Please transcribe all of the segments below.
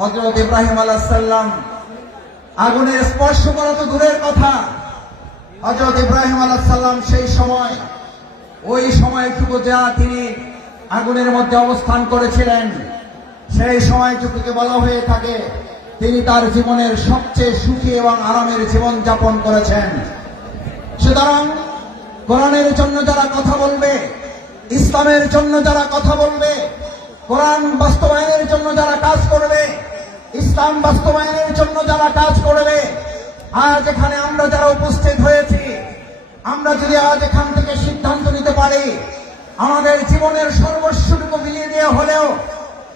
হযরত ইব্রাহিম আলাইহিস সালাম আগুনের স্পর্শ করা তো দূরের কথা, হযরত ইব্রাহিম আলাইহিস সালাম সেই সময় ওই সময়টুকু যা তিনি আগুনের মধ্যে অবস্থান করেছিলেন, সেই সময়টুকুকে বলা হয়ে থাকে তিনি তার জীবনের সবচেয়ে সুখী এবং আরামের জীবন যাপন করেছেন। সুতরাং কোরআনের জন্য যারা কথা বলবে, ইসলামের জন্য যারা কথা বলবে, কোরআন বাস্তবায়নের জন্য যারা কাজ করবে, ইসলাম বাস্তবায়নের জন্য যারা কাজ করবে, আজ এখানে আমরা যারা উপস্থিত হয়েছি, আমরা যদি আজ এখান থেকে সিদ্ধান্ত নিতে পারি আমাদের জীবনের সর্বস্বটুকু বিলিয়ে দিয়ে হলেও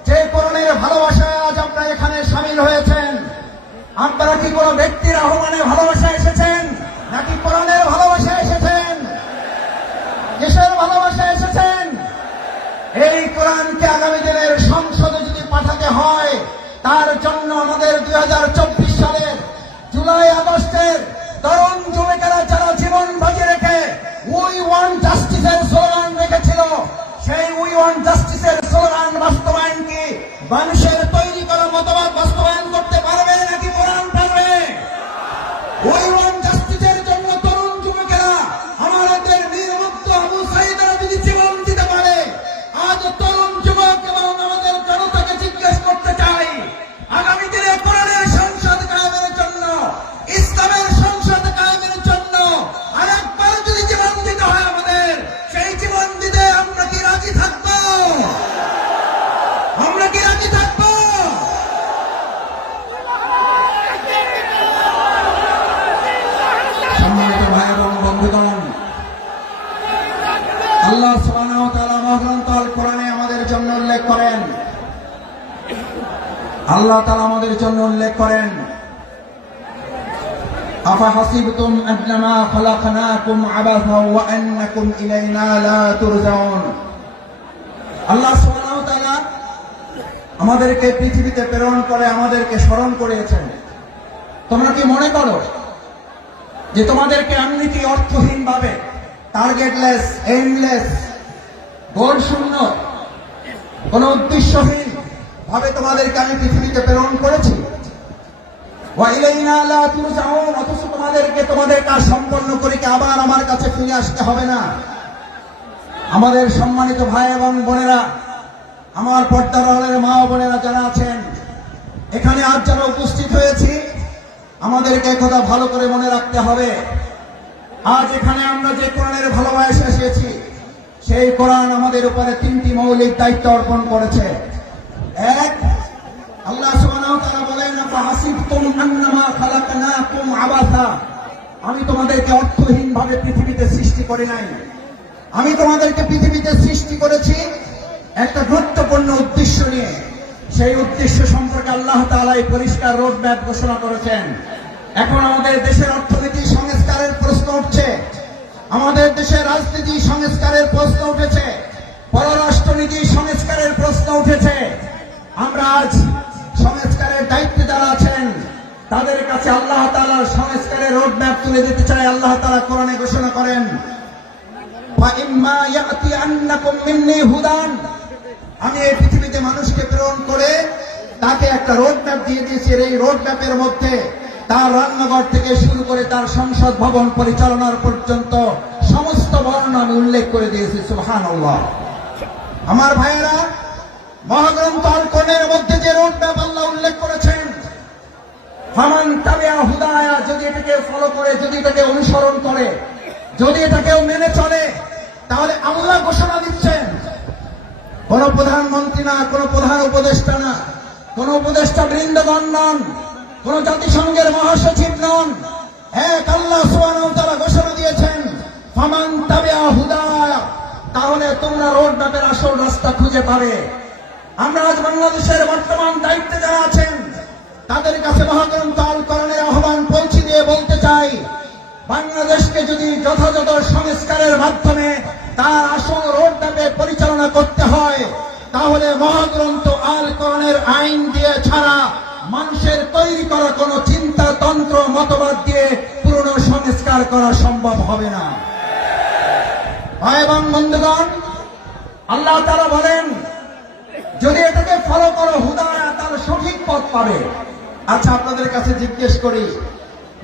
যে কোরআনের ভালোবাসায় আজ আপনারা এখানে সামিল হয়েছেন, আপনারা কি কোনো ব্যক্তির আহ্বানে ভালোবাসা এসেছেন নাকি কোরআনের ভালোবাসা এসেছেন? দেশের ভালোবাসা এসেছেন? এই কোরআনকে আগামী দিনের সংসদে যদি পাঠাতে হয়, তার জন্য আমাদের 2024 সালের জুলাই আগস্টের তরুণ যুবকেরা যারা জীবন বাজি রেখে উই ওয়ান্ট জাস্টিসের স্লোগান রেখেছিল, সেই উই ওয়ান্ট জাস্টিসের স্লোগান বাস্তবায়ন কি মানুষের তৈরি করা মতবাদ বাস্তবায়ন করতে পারবে নাকি কোরআন পারবে? উই ওয়ান্ট জাস্টিসের জন্য তরুণ যুবকেরা আমাদের নির্মুক্ত আবু সাঈদরা যদি জীবন দিতে পারে, আজ তরুণ যুবক এবং আমাদের জনতাকে জিজ্ঞেস করতে চাই, আগামী দিনে কোরআনের সংসদ কায়েমের জন্য, ইসলামের সংসদ কায়েমের জন্য আরেকবার যদি জীবন দিতে হয় আমাদের, সেই জীবন দিতে আমরা কি রাজি থাকবো? আমরা কি রাজি থাকবো? সম্মানিত ভাই এবং বন্ধুগণ, আল্লাহ সুবহানাহু ওয়া তাআলা মহাগ্রন্থ আল কোরআনে আমাদের জন্য উল্লেখ করেন, আল্লাহ তাআলা আমাদের জন্য উল্লেখ করেন, আফা হাসিবতুম আন্নামা খালাকনাকুম আবাসা ওয়া আন্নাকুম ইলাইনা লা তুরজাউন। আল্লাহ সুবহানাহু ওয়া তাআলা আমাদেরকে পৃথিবীতে প্রেরণ করে আমাদেরকে স্মরণ করিয়েছেন। তোমরা কি মনে করো যে তোমাদেরকে এমনিতেই অর্থহীন ভাবে, টার্গেটলেস, এইমলেস, গোল শূন্য, কোন উদ্দেশ্যহীন ভাবে তোমাদেরকে আমি পৃথিবীতে প্রেরণ করেছি? ওয়া ইলাইনা লা তুরজাউন, অথচ তোমাদেরকে তোমাদের কাজ সম্পন্ন করে কি আবার আমার কাছে ফিরে আসতে হবে না? আমাদের সম্মানিত ভাই এবং বোনেরা, আমার পর্দার আড়ালের মা ও বোনেরা যারা আছেন এখানে আজ যারা উপস্থিত হয়েছি, আমাদেরকে কথা ভালো করে মনে রাখতে হবে, আজ এখানে আমরা যে কোরআনের ভালোবাসা এসেছি, সেই কোরআন আমাদের উপরে তিনটি মৌলিক দায়িত্ব অর্পণ করেছে। এক, আল্লাহ সুবহানাহু ওয়া তাআলা বলেন, ফাহাসিবতুম আন্নামা খালাকনাকুম আবাসা, আমি তোমাদেরকে অর্থহীন ভাবে পৃথিবীতে সৃষ্টি করি নাই, আমি তোমাদেরকে পৃথিবীতে সৃষ্টি করেছি একটা গুরুত্বপূর্ণ উদ্দেশ্য নিয়ে। সেই উদ্দেশ্য সম্পর্কে আল্লাহ তাআলা এই পরিষ্কার রোড ম্যাপ ঘোষণা করেছেন। এখন আমাদের দেশের অর্থনীতি সংস্কারের প্রশ্ন উঠছে, আমাদের দেশের রাজনীতি সংস্কারের প্রশ্ন উঠেছে, পররাষ্ট্রনীতি সংস্কারের প্রশ্ন উঠেছে। আমরা আজ সংস্কারের দায়িত্বে যারা আছেন তাদের কাছে আল্লাহ তাআলার সংস্কারের রোড ম্যাপ তুলে দিতে চাই। আল্লাহ তাআলা কোরআনে ঘোষণা করেন, ফাইম্মা ইয়াতিয়ান্নাকুম মিন্নী হুদান, আমি এই পৃথিবীতে মানুষকে প্রেরণ করে তাকে একটা রোড ম্যাপ দিয়ে দিয়েছি। এই রোড ম্যাপের মধ্যে তার রান্নাঘর থেকে শুরু করে তার সংসদ ভবন পরিচালনার পর্যন্ত সমস্ত বর্ণ আমি উল্লেখ করে দিয়েছি। সুবহানাল্লাহ। আমার ভাইয়েরা, মহাগ্রন্থ আল কোরআনের মধ্যে যে রোড ম্যাপ আল্লাহ উল্লেখ করেছেন, ফামান তাবিআ হুদায়া, যদি এটাকে ফলো করে, যদি এটাকে অনুসরণ করে, যদি এটাকেও মেনে চলে, তাহলে আল্লাহ ঘোষণা দিচ্ছেন, কোন প্রধানমন্ত্রী না, কোন প্রধান উপদেষ্টা না, কোন উপদেষ্টা বৃন্দগণ নন, কোন জাতিসংঘের মহাসচিব নন, এক আল্লাহ সুবহানাহু ওয়া তাআলা ঘোষণা দিয়েছেন, ফামান তাবিআ হুদায়া, তাহলে তোমরা রোড ম্যাপের আসল রাস্তা খুঁজে পাবে। আমরা আজ বাংলাদেশের বর্তমান দায়িত্বে যারা আছেন তাদের কাছে মহাগ্রন্থ আল কোরআনের আহ্বান পৌঁছে দিয়ে বলতে চাই, বাংলাদেশকে যদি যথাযথ সংস্কারের মাধ্যমে তার আসল রোড ম্যাপে পরিচালনা করতে হয়, তাহলে মহাগ্রন্থ আল কোরআনের আইন দিয়ে ছাড়া, মানুষের তৈরি করা কোন চিন্তা তন্ত্র মতবাদ দিয়ে পুরনো সংস্কার করা সম্ভব হবে না। ভাই এবং বন্ধুগণ, আল্লাহ তাআলা বলেন, যদি এটাকে ফলো করো, হুদায়া, তার সঠিক পথ পথ পাবে। আচ্ছা, আপনাদের কাছে জিজ্ঞেস করি,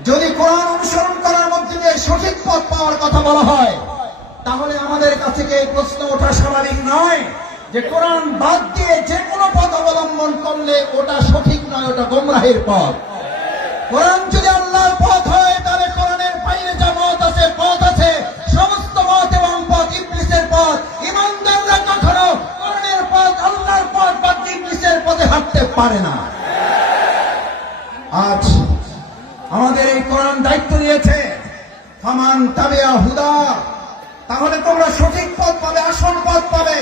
যদি কোরআন অনুসরণ করার মধ্যে দিয়ে সঠিক পথ পাওয়ার কথা বলা হয়, তাহলে আমাদের কাছে কি এই প্রশ্ন ওঠা স্বাভাবিক নয় যে কোরআন বাদ দিয়ে যে কোনো পথ অবলম্বন করলে ওটা সঠিক নয়, ওটা গোমরাহের পথ? কোরআন যদি আল্লাহর পথ হয়, তাহলে কোরআনের বাইরে যা পথ আছে সমস্ত মত এবং পথ ইবলিসের পথ। ঈমানদাররা কখনো কোরআনের পথ, আল্লাহর পথ বাদ দিয়ে ইবলিসের পথে হাঁটতে পারে না। আজ আমাদের এই কোরআন দায়িত্ব দিয়েছে, ফামান তাবিআ হুদা, তাহলে তোমরা সঠিক পথ পাবে, আসল পথ পাবে।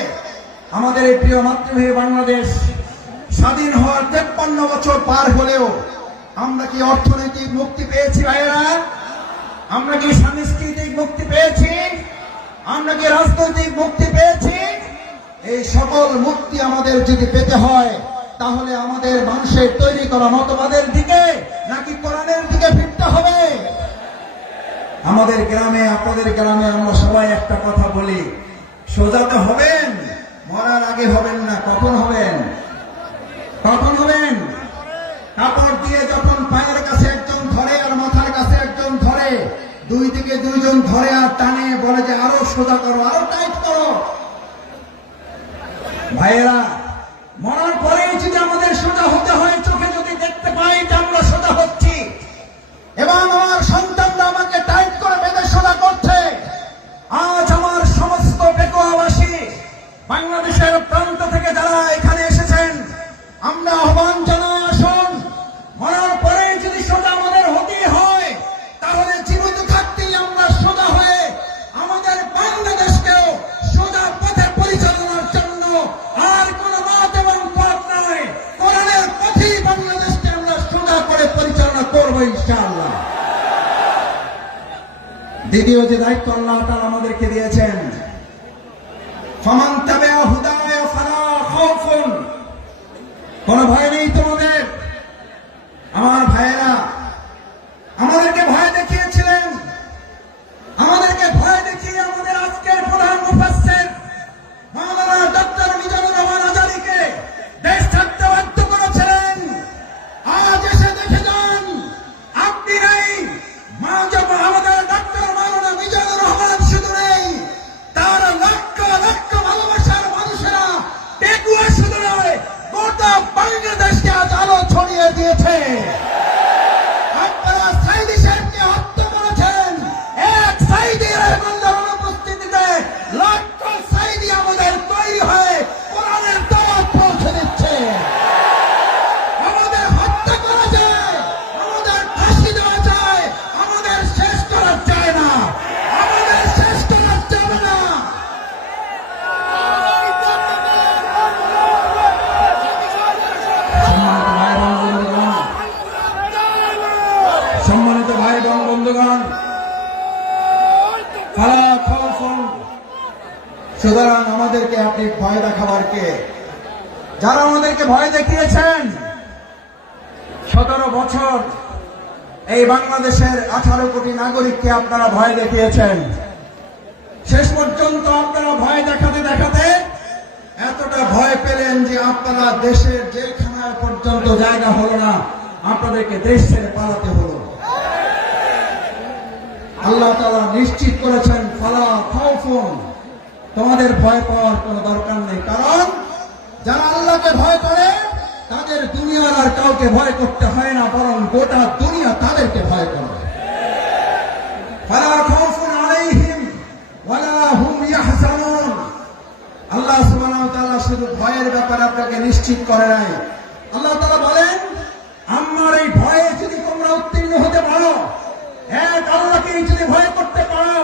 আমাদের এই প্রিয় মাতৃভূমি বাংলাদেশ স্বাধীন হওয়ার 53 বছর পার হলেও আমরা কি অর্থনৈতিক মুক্তি পেয়েছি ভাইয়েরা? আমরা কি সাংস্কৃতিক মুক্তি পেয়েছি? আমরা কি রাজনৈতিক মুক্তি পেয়েছি? এই সকল মুক্তি আমাদের যদি পেতে হয়, তাহলে আমাদের মানুষের তৈরি করা মতবাদের দিকে নাকি কোরআনের দিকে ফিরতে হবে? আমাদের গ্রামে, আপনাদের গ্রামে আমরা সবাই একটা কথা বলি, সোজাতে হবেন, মরার আগে হবেন না। কখন হবেন? কখন হবেন? কাপড় দিয়ে যখন পায়ের কাছে একজন ধরে আর মাথার কাছে একজন ধরে, দুই দিকে দুইজন ধরে আর টানে, বলে যে আরো সোজা করো, আরো টাইট করো। ভাইয়েরা, মরার পরেই যদি আমাদের সোজা হতে হয়, চোখে যদি দেখতে পাই যে আমরা সোজা হচ্ছি এবং আমার সন্তানরা আমাকে টাইট করে বেঁধে সোজা করছে, আজ আমার সমস্ত বেকুয়াবাসী বাংলাদেশের প্রান্ত থেকে যারা এখানে এসেছেন, আমরা আহ্বান জানাই, আসুন, মরার পরে যদি সোজা আমাদের হতে হয়, তাহলে জীবিত থাকতেই আমরা সোজা হয়ে আমাদের বাংলাদেশকেও সোজা পথে পরিচালনার জন্য আর কোন মত এবং পথ নয়, কোরআনের পথেই বাংলাদেশকে আমরা সোজা করে পরিচালনা করবো ইনশাআল্লাহ। দ্বিতীয় যে দায়িত্ব আল্লাহ তাআলা আমাদেরকে দিয়েছেন, ফামান তাবিআ হুদায়া ফালা খাউফুন, কোন ভয় নেই তোমাদের। আমার ভাইয়েরা আমাদেরকে ভয় দেখিয়েছিলেন, আমাদেরকে ভয় দেখিয়ে আমাদের আজকের প্রধান মুফাসসির মাওলানা ডক্টর মিজানুর রহমান আজারীকে দেশ ছাড়তে বাধ্য করেছিলেন। আজ এসে দেখে যান, আপনি নেই, আমাদের ডক্টর মাওলানা মিজানুর রহমান শুধু নেই, তার লক্ষ লক্ষ ভালোবাসার মানুষেরা পেকুয়া শুধু নয়, গোটা বাংলাদেশকে আজ আলো ছড়িয়ে দিয়েছে। আপনারা সাইদি সাহেবকে হত্যা করেছেন, এক সাইদির অনুপস্থিতিতে লক্ষ সাইদি আমাদের তৈরি হয়ে কোরআনের দাওয়াত পৌঁছে দিচ্ছে। আমাদের হত্যা করা যায়, আমাদের ফাঁসি দেওয়া যায়, আমাদের শেষ করা যায় না, আমাদের শেষ করা যাবে না। সম্মানিত ভাই এবং বন্ধুগণ, সুতরাং আমাদেরকে আপনি ভয় দেখাবার কে? যারা আমাদেরকে ভয় দেখিয়েছেন, 17 বছর এই বাংলাদেশের 18 কোটি নাগরিককে আপনারা ভয় দেখিয়েছেন। শেষ পর্যন্ত আপনারা ভয় দেখাতে দেখাতে এতটা ভয় পেলেন যে আপনারা দেশের জেলখানায় পর্যন্ত জায়গা হলো না, আপনাদেরকে দেশ ছেড়ে পালাতে হলো। আল্লাহ তাআলা নিশ্চিত করেছেন, ফালা খাউফুন, তোমাদের ভয় পাওয়ার কোনো দরকার নেই, কারণ যারা আল্লাহকে ভয় করে তাদের দুনিয়ার আর কাউকে ভয় করতে হয় না, বরং গোটা দুনিয়া তাদেরকে ভয় করে। ফালা খাউফুন আলাইহিম ওয়ালা হুম ইয়াহজানুন। আল্লাহ সুবহানাহু ওয়া তাআলা শুধু ভয়ের ব্যাপারে আপনাকে নিশ্চিত করে নাই, আল্লাহ তাআলা বলেন, আমার এই ভয়ে যদি তোমরা উত্তীর্ণ হতে পারো, এক আল্লাহকে যদি ভয় করতে পারো,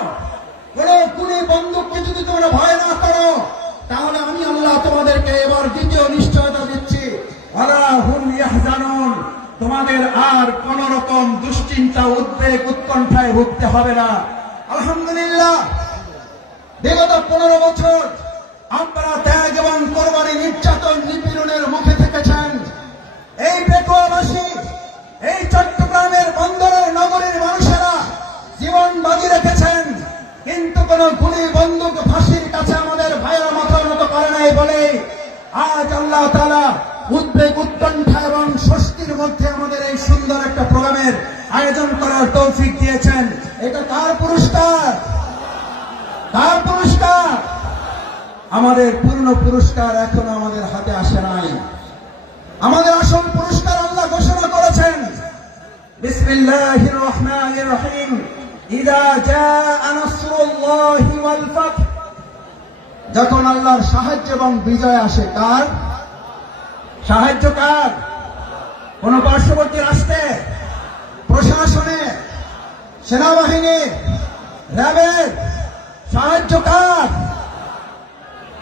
কোন গুলি বন্দুককে যদি তোমরা ভয় না করো, তাহলে আমি আল্লাহ তোমাদেরকে এবার দ্বিতীয় নিশ্চয়তা দিচ্ছি, ওয়ালা হুম ইয়াহজানুন, তোমাদের আর কোন রকম দুশ্চিন্তা, উদ্বেগ, উৎকণ্ঠায় ভুগতে হবে না। আলহামদুলিল্লাহ, বিগত 15 বছর আপনারা ত্যাগ এবং কোরবানি, নির্যাতন, নিপীড়নের মুখে থেকেছেন। এই বেকুয়াবাসী, এই চট্টগ্রামের বন্দরের নগরীর মানুষেরা জীবন বাজি রেখেছেন, কিন্তু কোন গুলি, বন্দুক, ফাঁসির কাছে আমাদের ভাইয়েরা মাথার মতো করে নাই বলে আজ আল্লাহ তাআলা উদ্বেগ, উৎকণ্ঠা এবং শস্য আমাদের পূর্ণ পুরস্কার এখনো আমাদের হাতে আসে নাই। আমাদের আসল পুরস্কার আল্লাহ ঘোষণা করেছেন, বিসমিল্লাহির রহমানির রহিম, ইযা জাআ নাসরুল্লাহি ওয়াল ফাত। যখন আল্লাহর সাহায্য এবং বিজয় আসে। কার সাহায্য? কার? কোন পার্শ্ববর্তী রাষ্ট্রে, প্রশাসনে, সেনাবাহিনী, র্যাবের সাহায্য? কার?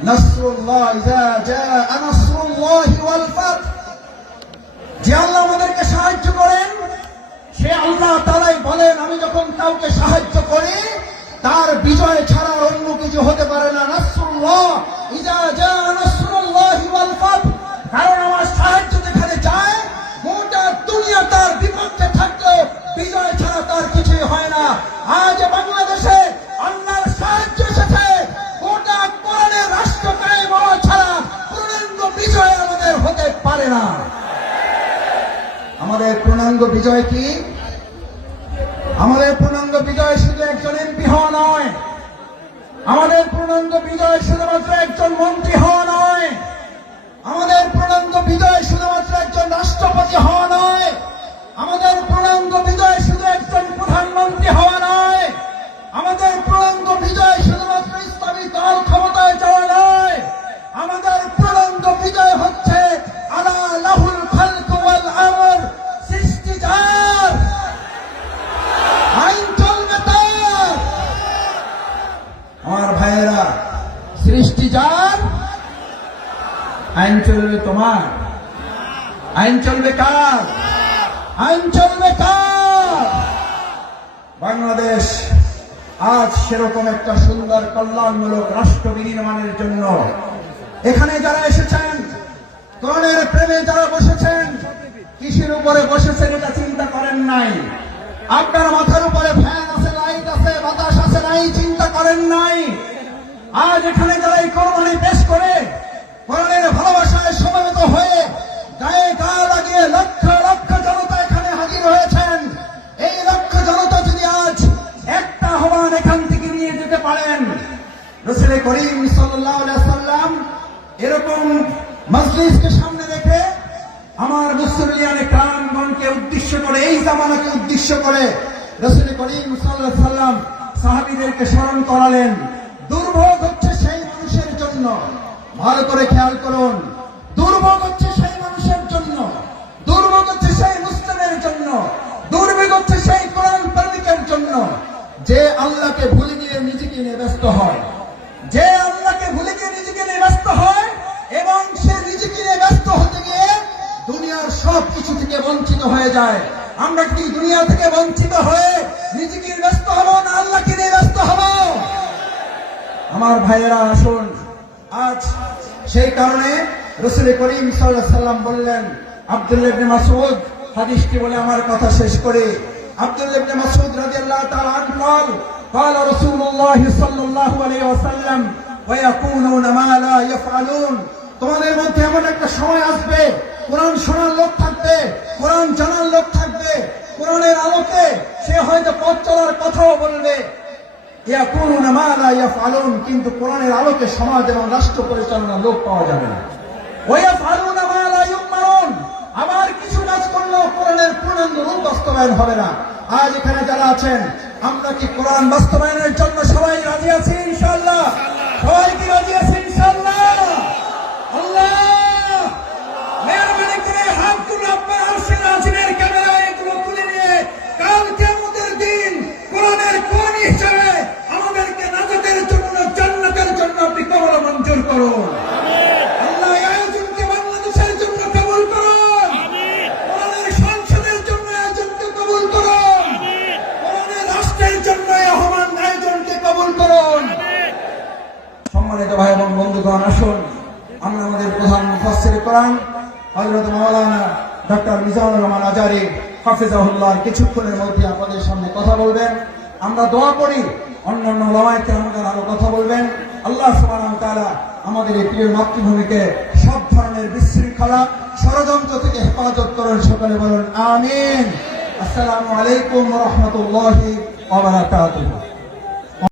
নাসরুল্লাহ, ইযা জাআ নাসরুল্লাহি ওয়াল ফাত। যে আল্লাহ আমাদেরকে সাহায্য করেন, সে আল্লাহ তাআলাই বলেন, আমি যখন কাউকে সাহায্য করি তার বিজয় ছাড়া অন্য কিছু হতে পারে না। নাসরুল্লাহ, ইযা জাআ নাসরুল্লাহি ওয়াল ফাত। কারণ আমার সাহায্য যেখানে যায়, গোটা দুনিয়া তার বিপক্ষে থাকলেও বিজয় ছাড়া তার কিছুই হয় না। আজ বাংলাদেশে আল্লাহর সাহায্য এসেছে, গোটা কোরআনের রাষ্ট্র কায়েম হওয়া ছাড়া পূর্ণাঙ্গ বিজয় আমাদের হতে পারে না। আমাদের পূর্ণাঙ্গ বিজয় কি? আমাদের পূর্ণাঙ্গ বিজয় শুধু একজন এমপি হওয়া নয়, আমাদের পূর্ণাঙ্গ বিজয় শুধুমাত্র একজন মন্ত্রী হওয়া নয়, আমাদের পূর্ণাঙ্গ বিজয় শুধুমাত্র একজন রাষ্ট্রপতি হওয়া নয়, আমাদের পূর্ণাঙ্গ বিজয় শুধু একজন প্রধানমন্ত্রী হওয়া নয়, আমাদের পূর্ণাঙ্গ বিজয় শুধুমাত্র ইসলামী দল ক্ষমতায় যাওয়া নয়। আমাদের পূর্ণাঙ্গ বিজয় হচ্ছে আলা লাহুল খালকু ওয়াল আমর, সৃষ্টি যার, আইন চলবে তার। আমার ভাইয়েরা, সৃষ্টি যার, আইন চলবে তোমার। আইন চলবে কার? আইন চলবে কার? বাংলাদেশ আজ সেরকম একটা সুন্দর কল্যাণমূলক রাষ্ট্র বিনির্মাণের জন্য এখানে যারা এসেছেন, কোরআনের প্রেমে যারা বসেছেন, কিসের উপরে বসেছেন এটা চিন্তা করেন নাই। আপনার মাথার উপরে ফ্যান আছে, লাইট আছে, বাতাস আছে, নাই চিন্তা করেন নাই। আজ এখানে যারা এই কোরবানি পেশ করে কোরআনের ভালোবাসায় সমবেত হয়ে গায়ে গা লাগিয়ে লক্ষ লক্ষ জনতা এখানে হাজির হয়েছেন, এই লক্ষ জনতা যদি আজ একটা আহ্বান এখান থেকে নিয়ে যেতে পারেন, রাসূল করিম সাল্লাল্লাহু আলাইহি ওয়াসাল্লাম এরকম মজলিসকে সামনে রেখে আমার মুসলিয়ানে কারামগণকে উদ্দেশ্য করে, এই জামানাকে উদ্দেশ্য করে রাসূল করিম সাল্লাল্লাহু আলাইহি ওয়াসাল্লাম সাহাবীদেরকে স্মরণ করালেন। দুর্ভোগ হচ্ছে সেই মানুষের জন্য, ভালো করে খেয়াল করুন, দুর্ভোগ হচ্ছে সেই মানুষের জন্য, দুর্ভোগ হচ্ছে সেই মুসলিমের জন্য, দুর্ভোগ হচ্ছে সেই কোরআন প্রেমিকের জন্য, যে আল্লাহকে ভুলে গিয়ে নিজেকে নিয়ে ব্যস্ত হয়, যে আল্লাহকে ভুলে গিয়ে নিজেকে নিয়ে ব্যস্ত হয় এবং সে নিজেকে নিয়ে ব্যস্ত হতে গিয়ে দুনিয়ার সব কিছু থেকে বঞ্চিত হয়ে যায়। আমরা কি দুনিয়া থেকে বঞ্চিত হয়ে নিজেকে ব্যস্ত হব না আল্লাহকে নিয়ে ব্যস্ত হব? আমার ভাইয়েরা আসুন, আজ সেই কারণে রাসূল করিম সাল্লাল্লাহু আলাইহি ওয়াসাল্লাম বললেন, আব্দুল্লাহ ইবনে মাসউদ হাদিসটি বলে আমার কথা শেষ করে, আব্দুল্লাহ ইবনে মাসউদ রাদিয়াল্লাহু তাআলা আনহু বলেন, قال رسول الله صلى الله عليه وسلم ويكونون ما لا يفعلون। তোমাদের মধ্যে এমন একটা সময় আসবে, কোরআন শোনার লোক থাকবে, কোরআন জানার লোক থাকবে, কোরআনের আলোকে সে হয়তো পথ চলার কথাও বলবে, ইয়াকুলুনা মা লা ইয়াফআলুন, কিন্তু কোরআনের আলোকে সমাজ এবং রাষ্ট্র পরিচালনার লোক পাওয়া যাবে না। ওয়া ইয়াফআলুনা মা লা ইউমারুন, আবার কিছু কাজ করলেও কোরআনের পূর্ণাঙ্গ রূপ বাস্তবায়ন হবে না। আজ এখানে যারা আছেন, আমরা কি কোরআন বাস্তবায়নের জন্য সবাই রাজি আছি? ইনশাআল্লাহ সবাই কি রাজি আছি? ইনশাআল্লাহ। আল্লাহ মেহরবানি করে হাতগুলো আপনার আরশের আজিমের ক্যামেরায় এগুলো তুলে নিয়ে কাল কিয়ামতের দিন কোরআনের কোরআনী হিসেবে আমাদেরকে নাজাতের জন্য, জান্নাতের জন্য আপনি কবুল মঞ্জুর করুন। আল্লাহ এই আয়োজনকে বাংলাদেশের জন্য কবুল করুন, কোরআনের সংসদের জন্য আয়োজনকে কবুল করুন, কোরআনের রাষ্ট্রের জন্য আহ্বান আয়োজনকে কবুল করুন। সম্মানিত ভাই এবং বন্ধুগণ, আসুন আমরা আমাদের প্রধান মুফাসসির কোরআন হযরত মাওলানা ডক্টর মিজানুর রহমান আজারী হাফিজাহুল্লাহ কিছুক্ষণের মধ্যে আপনাদের সামনে কথা বলবেন। আমরা দোয়া করি অন্যান্য উলামায়ে কেরামগণ আরো কথা বলবেন। আল্লাহ সুবহানাহু ওয়া তাআলা আমাদের এই প্রিয় মাতৃভূমিকে সব ধরনের বিশৃঙ্খলা, ষড়যন্ত্র থেকে হেফাজত করেন। সকলে বলুন আমিন। আসসালামু আলাইকুম ওয়া রাহমাতুল্লাহি ওয়া বারাকাতুহু।